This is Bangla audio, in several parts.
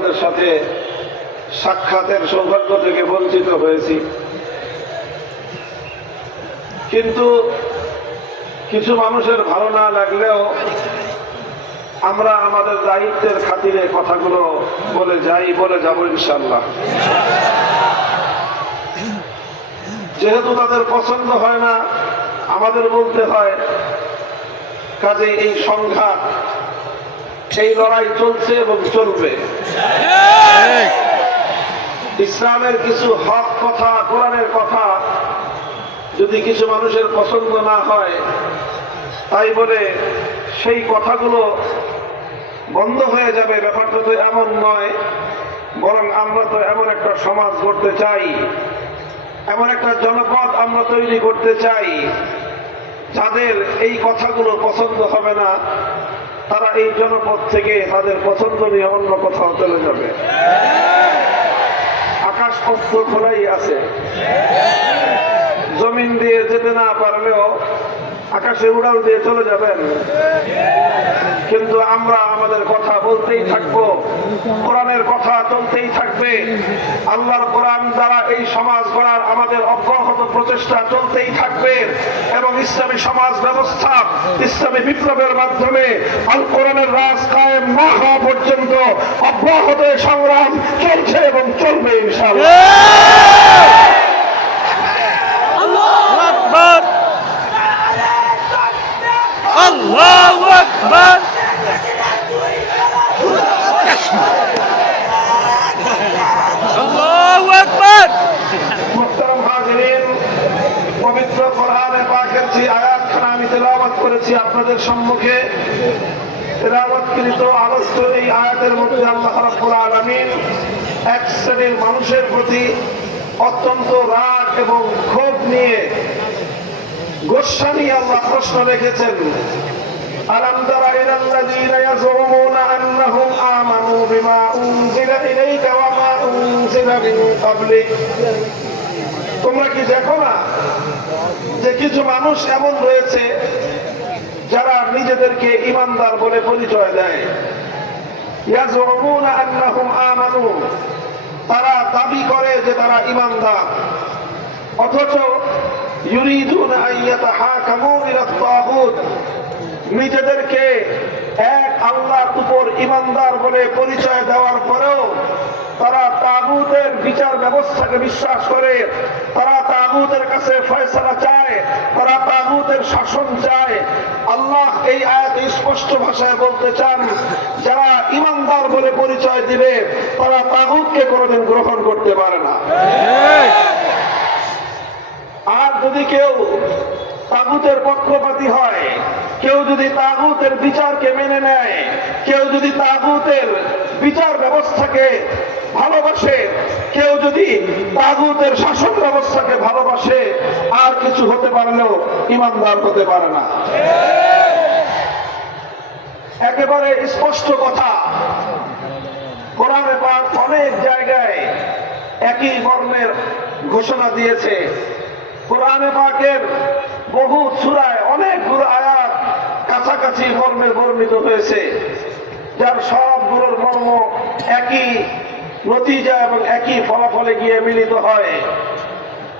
আপনাদের সাথে সাক্ষাতের সৌভাগ্য থেকে বঞ্চিত হয়েছি। কিন্তু কিছু মানুষের ভালো না লাগলেও আমরা আমাদের দায়িত্বের খাতিরে কথাগুলো বলে যাই, বলে যাব ইনশাল্লাহ যেহেতু তাদের পছন্দ হয় না, আমাদের বলতে হয় কাজে এই সংঘাত এই লড়াই চলছে এবং চলবে। ইসলামের কিছু হক কথা, কোরআনের কথা যদি কিছু মানুষের পছন্দ না হয়, তাই বলে সেই কথাগুলো বন্ধ হয়ে যাবে। ব্যাপারটা তো এমন নয়, বরং আমরা তো এমন একটা সমাজ করতে চাই, এমন একটা জনপদ আমরা তৈরি করতে চাই, যাদের এই কথাগুলো পছন্দ হবে না। তারা এই জনপদ থেকে তাদের পছন্দ নিয়ে অন্য কোথাও চলে যাবে। আকাশ পত্র খোলাই আছে। জমিন দিয়ে যেতে না পারলেও আকাশে উড়াল দিয়ে চলে যাবেন। কিন্তু আমরা আমাদের কথা বলতেই থাকব, কোরআনের কথা চলতেই থাকবে। আল্লাহর কোরআন দ্বারা এই সমাজ গড়ার আমাদের অব্যাহত প্রচেষ্টা চলতেই থাকবে এবং ইসলামী সমাজ ব্যবস্থা, ইসলামী বিপ্লবের মাধ্যমে আল কোরআনের রাজ কায়েম না হওয়া পর্যন্ত অব্যাহত সংগ্রাম চলছে এবং চলবে ইনশাআল্লাহ আকবর আল্লাহু আকবর আল্লাহু আকবর মুহতারাম হাজিরিন পবিত্র কোরআনে পাকের যে আয়াতখানা আমি তেলাওয়াত করেছি আপনাদের সম্মুখে, তেলাওয়াতকৃত আলোচ্য এই আয়াতের মধ্যে আল্লাহ রাব্বুল আলামিন এক শ্রেণির মানুষের প্রতি অত্যন্ত রাগ এবং ক্ষোভ নিয়ে গোস্বা নিয়ে আল্লাহ প্রশ্ন রেখেছেন ألم تر إلى الذين يزعمون أنهم آمنوا بما أنزل إليك وما أنزل من قبلك তোমরা কি দেখো না যে কিছু মানুষ এমন রয়েছে যারা নিজেদেরকে ইমানদার বলে পরিচয় দেয় ইয়াজউমুনা আন্নাহুম আমানু তারা দাবি করে যে তারা ইমানদার অথচ ইউরিদুনা আন ইয়াতাহাকামু ইলা তাগুত নিজেদেরকে এক আল্লাহর উপর ইমানদার বলে পরিচয় দেওয়ার পরেও তারা তাগুতের বিচার ব্যবস্থাকে বিশ্বাস করে তারা তাগুতের কাছে ফয়সালা চায় তারা তাগুতের শাসন চায়। আল্লাহ এই আয়াত স্পষ্ট ভাষায় বলতে চান যারা ইমানদার বলে পরিচয় দিবে তারা তাগুতকে কোনোদিন গ্রহণ করতে পারে না। আর যদি কেউ তাগুতের পক্ষপাতী হয়। কেউ যদি তাগুতের বিচারকে মেনে নেয়, কেউ যদি তাগুতের বিচার ব্যবস্থাকে ভালোবাসে, কেউ যদি তাগুতের শাসন ব্যবস্থাকে ভালোবাসে, আর কিছু হতে পারলেও ইমানদার হতে পারে না। একেবারে স্পষ্ট কথা। কোরআনে পাক অনেক জায়গায় একই মর্মের ঘোষণা দিয়েছে। কোরআনে পাকের বহু সুরায় অনেকগুলো আয়াত কাছাকাছি মর্মে বর্ণিত হয়েছে যার সবগুলোর মর্ম একই নতিজা এবং একই ফলাফলে গিয়ে মিলিত হয়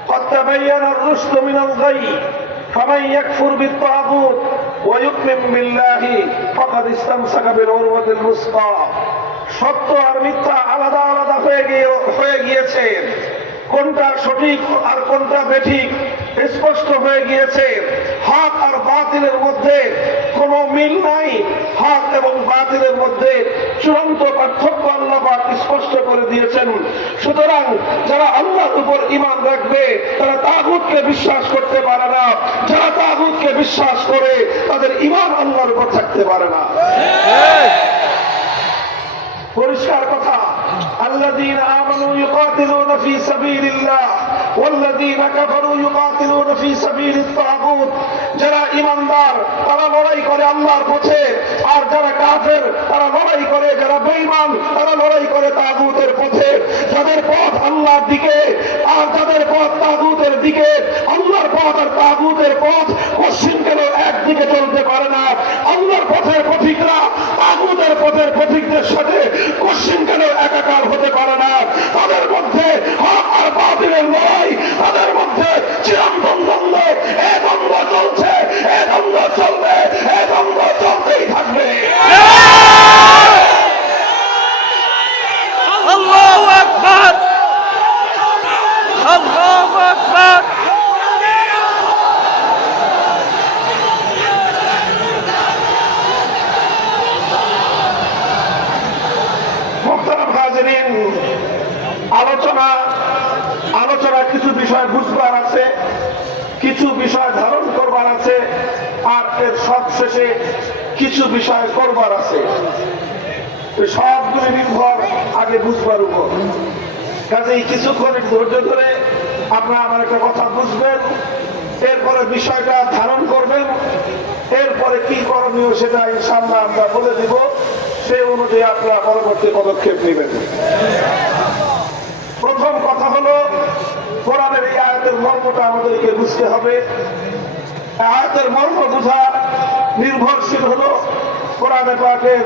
قد تبين الرشد من الغي فمن يكفر بالطاغوت ويؤمن بالله فقد استمسك بالعروة الوثقى সত্য আর মিথ্যা আলাদা আলাদা হয়ে গিয়ে হয়ে গিয়েছে কোনটা সঠিক আর কোনটা বেঠিক স্পষ্ট হয়ে গিয়েছে। হাত আর বাতিলের মধ্যে কোন মিল নাই। হাত এবং বাতিলের মধ্যে চূড়ান্ত পার্থক্য আল্লাহ স্পষ্ট করে দিয়েছেন। সুতরাং যারা আল্লাহর উপর ইমান রাখবে তারা তাগুতকে বিশ্বাস করতে পারে না। যারা তাগুতকে বিশ্বাস করে তাদের ইমান আল্লাহর উপর থাকতে পারে না। পরিষ্কার কথা। আল্লাহ يقاتلون في سبيل الله والذين كفروا يقاتلون في سبيل الطاغوت যারা ইমানদার তারা লড়াই করে আল্লাহর পথে আর যারা কাফের তারা লড়াই করে যারা বেঈমান তারা লড়াই করে তাগুতের পথে যাদের পথ আল্লাহর দিকে আর যাদের পথ তাগুতের দিকে আল্লাহর পথ আর তাগুতের পথ আল্লাহু আকবার। আল্লাহু আকবার। আলোচনা আলোচনা কিছু বিষয় বুঝবার আছে, কিছু বিষয় ধারণ করবার আছে, আর এর সব শেষে কিছু বিষয় করবার আছে। সবগুলি নির্ভর আগে বুঝবার উপর। কাজেই কিছুক্ষণ ধৈর্য ধরে আপনারা আমার একটা কথা বুঝবেন, এরপরে বিষয়টা ধারণ করবেন, এরপরে কি করণীয় সেটা ইনশাল্লাহ আমরা বলে দিব, সেই অনুযায়ী আপনারা পরবর্তী পদক্ষেপ নেবেন। প্রথম কথা হলো, কোরআনের এই আয়াতের মর্মটা আমাদেরকে বুঝতে হবে। আয়াতের মর্ম বোঝা নির্ভরশীল হলো কোরআনে পাকের